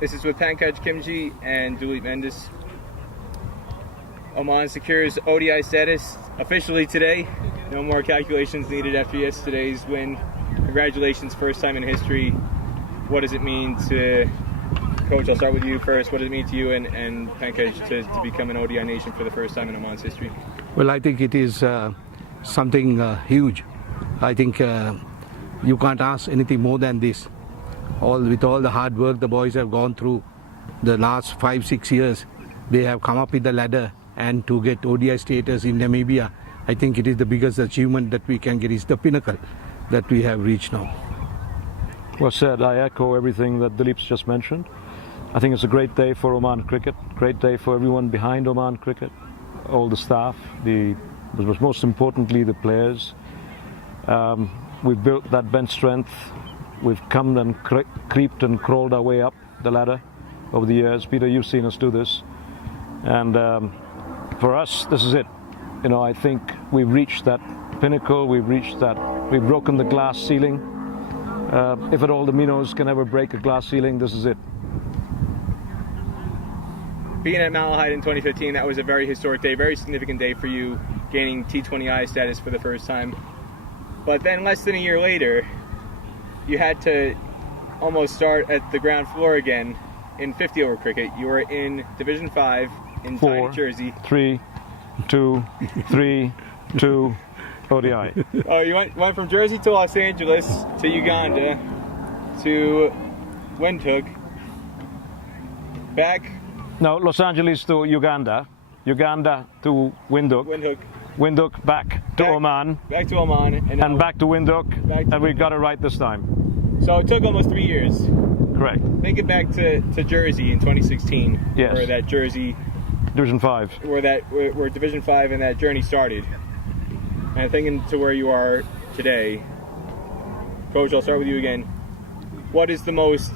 This is with Pankaj Khimji and Duleep Mendis. Oman secures ODI status officially today. No more calculations needed after yesterday's win. Congratulations, first time in history. What does it mean to, Coach, I'll start with you first. What does it mean to you and Pankaj to become an ODI nation for the first time in Oman's history? Well, I think it is something huge. I think you can't ask anything more than this. With all the hard work the boys have gone through the last 5-6 years, they have come up with the ladder, and to get ODI status in Namibia, I think it is the biggest achievement that we can get. It's the pinnacle that we have reached now. Well said. I echo everything that Duleep's just mentioned. I think it's a great day for Oman Cricket, great day for everyone behind Oman Cricket, all the staff, most importantly the players. We've built that bench strength. We've come and creeped and crawled our way up the ladder over the years. Peter, you've seen us do this. And for us, this is it. You know, I think we've reached that pinnacle. We've broken the glass ceiling. If at all the minnows can ever break a glass ceiling, this is it. Being at Malahide in 2015, that was a very historic day, very significant day for you, gaining T20I status for the first time. But then less than a year later, you had to almost start at the ground floor again in 50-over cricket. You were in Division 5 in tiny Jersey. 3, 2, 3, 2, ODI. Oh, you went from Jersey to Los Angeles to Uganda to Windhoek, back. No, Los Angeles to Uganda, Uganda to Windhoek. Windhoek back to Oman. Back to Oman. And back to Windhoek. And we got it right this time. So it took almost 3 years. Correct. Think it back to Jersey in 2016. Yes. Where that Jersey Division 5. Where Division 5 and that journey started. And thinking to where you are today, Coach, I'll start with you again. What is the most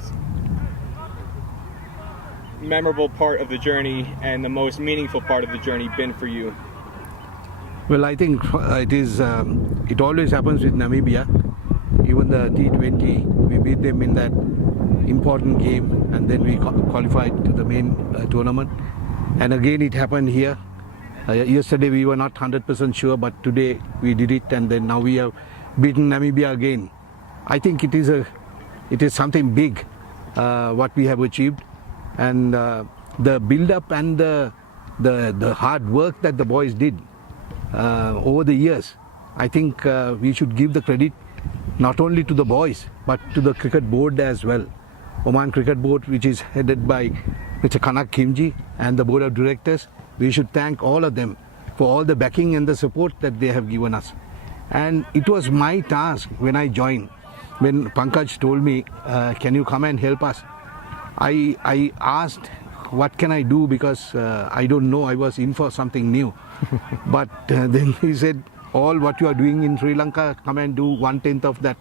memorable part of the journey and the most meaningful part of the journey been for you? Well, I think it is. It always happens with Namibia. Even the T20, we beat them in that important game, and then we qualified to the main tournament. And again, it happened here. Yesterday we were not 100% sure, but today we did it, and then now we have beaten Namibia again. I think it is something big what we have achieved, and the build-up and the hard work that the boys did over the years. I think we should give the credit not only to the boys but to the cricket board as well. Oman Cricket Board, which is headed by Mr. Pankaj Khimji and the board of directors. We should thank all of them for all the backing and the support that they have given us. And it was my task when I joined. When Pankaj told me, can you come and help us? I asked, what can I do, because I don't know, I was in for something new. But then he said, all what you are doing in Sri Lanka, come and do 1/10 of that.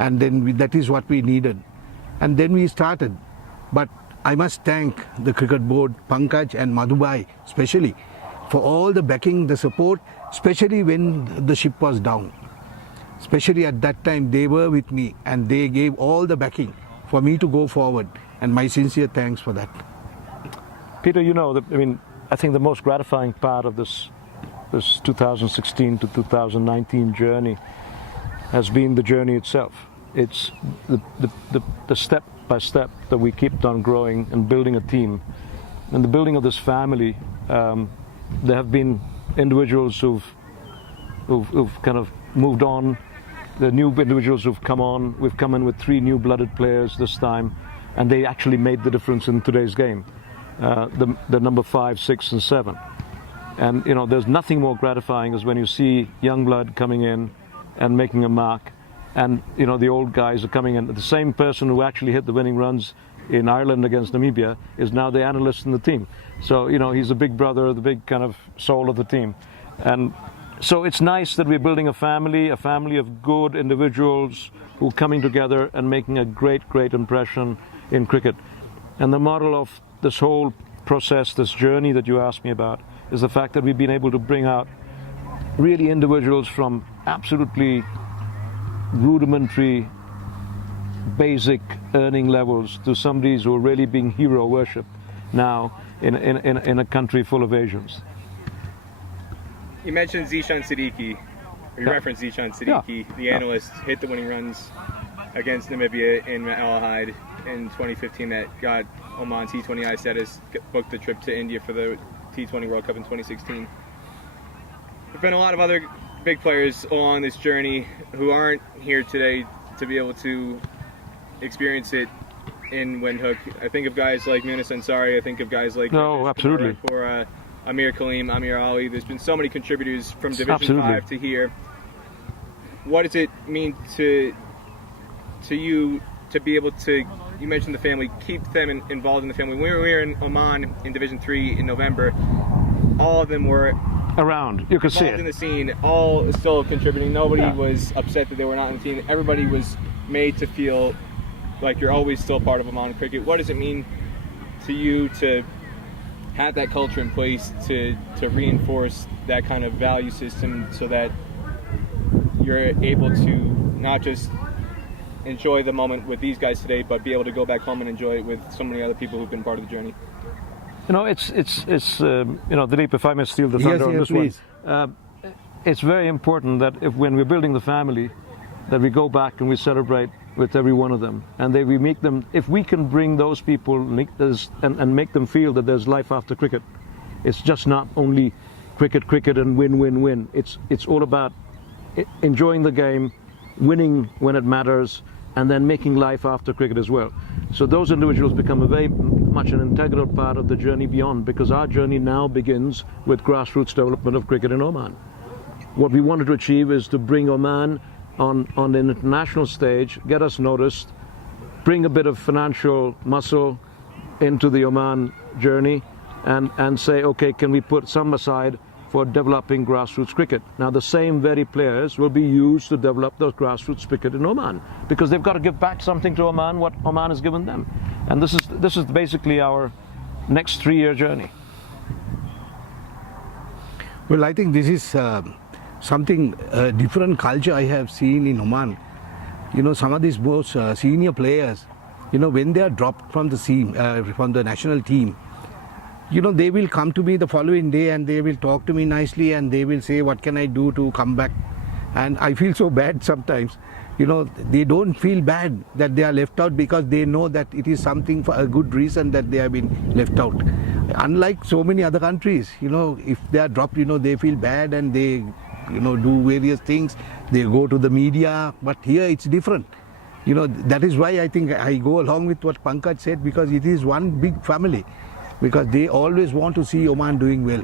And then that is what we needed. And then we started. But I must thank the cricket board, Pankaj and Madhubai especially, for all the backing, the support, especially when the ship was down. Especially at that time, they were with me and they gave all the backing for me to go forward. And my sincere thanks for that. Peter, you know, I think the most gratifying part of this 2016 to 2019 journey has been the journey itself. It's the step by step that we kept on growing and building a team. And the building of this family, there have been individuals who've kind of moved on, the new individuals who've come on. We've come in with 3 new-blooded players this time, and they actually made the difference in today's game. The number 5, 6, and 7. And you know, there's nothing more gratifying as when you see young blood coming in and making a mark, and you know, the old guys are coming in. The same person who actually hit the winning runs in Ireland against Namibia is now the analyst in the team. So you know, he's the big brother, the big kind of soul of the team. And so it's nice that we're building a family of good individuals who are coming together and making a great impression in cricket. And the model of this whole process, this journey that you asked me about, is the fact that we've been able to bring out really individuals from absolutely rudimentary basic earning levels to somebody who are really being hero worshipped now in a country full of Asians. You mentioned Zishan Siddiqui, or you referenced Zishan Siddiqui, the analyst, hit the winning runs against Namibia in Malahide in 2015 that got Oman T20I status, booked the trip to India for the T20 World Cup in 2016. There've been a lot of other big players along this journey who aren't here today to be able to experience it in Windhoek. I think of guys like Munis Ansari, I think of guys like absolutely. Or Amir Kaleem, Amir Ali. There's been so many contributors from Division 5 to here. What does it mean to you to be able to, you mentioned the family, keep them involved in the family? When we were in Oman in Division 3 in November, all of them were around. You could see it in the scene, all still contributing. Nobody was upset that they were not in the team. Everybody was made to feel like you're always still part of Oman cricket. What does it mean to you to have that culture in place to reinforce that kind of value system so that you're able to not just enjoy the moment with these guys today, but be able to go back home and enjoy it with so many other people who've been part of the journey? You know, it's Duleep, if I may steal the thunder on this please. one, it's very important that when we're building the family, that we go back and we celebrate with every one of them, and we make them. If we can bring those people and make them feel that there's life after cricket, it's just not only cricket and win. It's all about enjoying the game, winning when it matters, and then making life after cricket as well. So those individuals become a very much an integral part of the journey beyond, because our journey now begins with grassroots development of cricket in Oman. What we wanted to achieve is to bring Oman on the international stage, get us noticed, bring a bit of financial muscle into the Oman journey, and say, okay, can we put some aside for developing grassroots cricket? Now, the same very players will be used to develop those grassroots cricket in Oman, because they've got to give back something to Oman, what Oman has given them. And this is basically our next 3-year journey. Well, I think this is something different culture I have seen in Oman. You know, some of these most senior players, you know, when they are dropped from the national team, you know, they will come to me the following day and they will talk to me nicely and they will say, what can I do to come back? And I feel so bad sometimes. You know, they don't feel bad that they are left out, because they know that it is something for a good reason that they have been left out. Unlike so many other countries, you know, if they are dropped, you know, they feel bad and they, you know, do various things. They go to the media, but here it's different. You know, that is why I think I go along with what Pankaj said, because it is one big family, because they always want to see Oman doing well.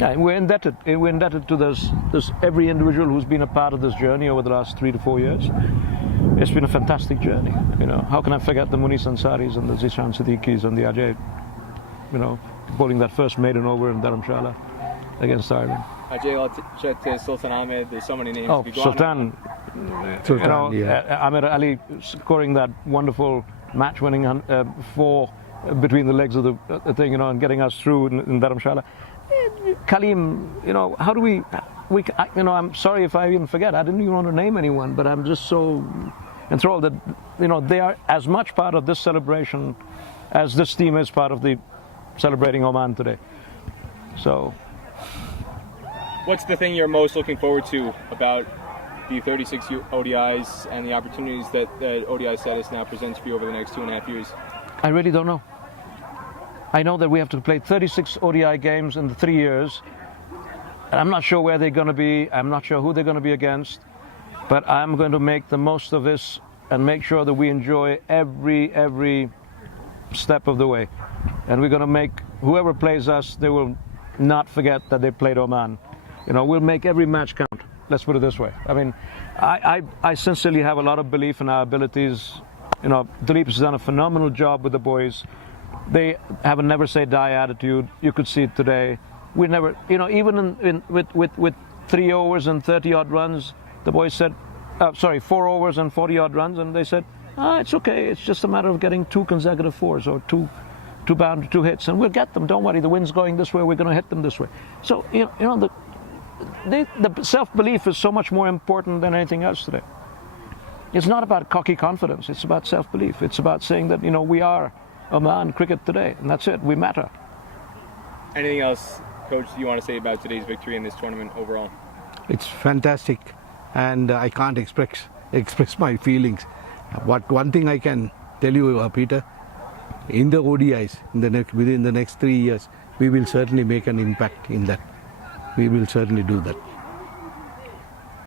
Yeah, we're indebted to this every individual who's been a part of this journey over the last 3 to 4 years. It's been a fantastic journey. You know, how can I forget the Munis Ansaris and the Zishan Siddiquis and the Ajay, you know, bowling that first maiden over in Dharamshala against Ireland. Ajay Sultan Ahmed, there's so many names. Oh, Sultan, you know, yeah. Amir Ali scoring that wonderful match-winning 4 between the legs of the thing, you know, and getting us through in Dharamshala. Kaleem, you know, how do we, you know, I'm sorry if I even forget. I didn't even want to name anyone, but I'm just so enthralled that, you know, they are as much part of this celebration as this team is part of the celebrating Oman today. So, what's the thing you're most looking forward to about the 36 ODIs and the opportunities that the ODI status now presents for you over the next 2.5 years? I really don't know. I know that we have to play 36 ODI games in the 3 years. And I'm not sure where they're going to be. I'm not sure who they're going to be against. But I'm going to make the most of this and make sure that we enjoy every step of the way. And we're going to make whoever plays us, they will not forget that they played Oman. You know, we'll make every match count. Let's put it this way. I mean, I sincerely have a lot of belief in our abilities. You know, Duleep has done a phenomenal job with the boys. They have a never say die attitude. You could see it today. We never, you know, even with 3 overs and 30 odd runs, the boys said, 4 overs and 40 odd runs, and they said, it's okay. It's just a matter of getting 2 consecutive 4s or two bound 2 hits, and we'll get them. Don't worry. The wind's going this way. We're going to hit them this way. So you know the self-belief is so much more important than anything else today. It's not about cocky confidence. It's about self-belief. It's about saying that, we are Oman cricket today, and that's it. We matter. Anything else, Coach, you want to say about today's victory in this tournament overall? It's fantastic, and I can't express my feelings. One thing I can tell you, Peter, in the ODIs, within the next 3 years, we will certainly make an impact in that. We will certainly do that.